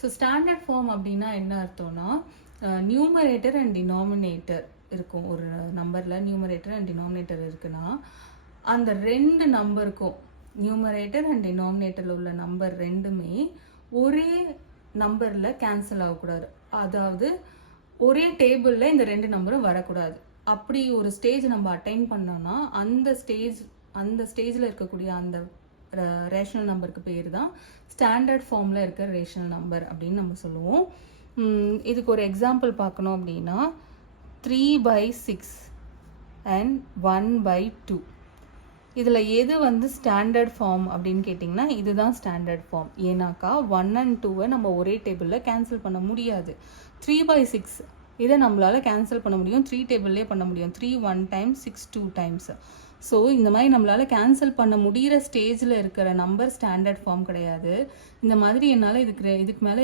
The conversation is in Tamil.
ஸோ ஸ்டாண்டர்ட் ஃபார்ம் அப்படின்னா என்ன அர்த்தம்னா, நியூமரேட்டர் அண்ட் டினாமினேட்டர் இருக்கும். ஒரு நம்பரில் நியூமரேட்டர் அண்ட் டினாமினேட்டர் இருக்குன்னா, அந்த 2 நம்பருக்கும் நியூமரேட்டர் அண்ட் டினாமினேட்டரில் உள்ள நம்பர் ரெண்டுமே ஒரே நம்பரில் கேன்சல் ஆகக்கூடாது. அதாவது ஒரே டேபிளில் இந்த 2 நம்பரும் வரக்கூடாது. அப்படி ஒரு ஸ்டேஜ் நம்ம அட்டைன் பண்ணோம்னா அந்த ஸ்டேஜில் இருக்கக்கூடிய அந்த ரேஷனல் நம்பருக்கு பேர் தான் ஸ்டாண்டர்ட் ஃபார்மில் இருக்கிற ரேஷனல் நம்பர் அப்படின்னு நம்ம சொல்லுவோம். இதுக்கு ஒரு எக்ஸாம்பிள் பார்க்கணும் அப்படின்னா 3/6 அண்ட் 1/2. இதில் எது வந்து ஸ்டாண்டர்ட் ஃபார்ம் அப்படின்னு கேட்டிங்கன்னா இதுதான் ஸ்டாண்டர்ட் ஃபார்ம். ஏன்னாக்கா 1 and 2 நம்ம ஒரே டேபிளில் கேன்சல் பண்ண முடியாது. 3/6 இதை நம்மளால் கேன்சல் பண்ண முடியும், 3 டேபிள்லேயே பண்ண முடியும். 3 1 times, 6 2 times. ஸோ இந்த மாதிரி நம்மளால் கேன்சல் பண்ண முடிகிற ஸ்டேஜில் இருக்கிற நம்பர் ஸ்டாண்டர்ட் ஃபார்ம் கிடையாது. இந்த மாதிரி என்னால் இதுக்கு மேலே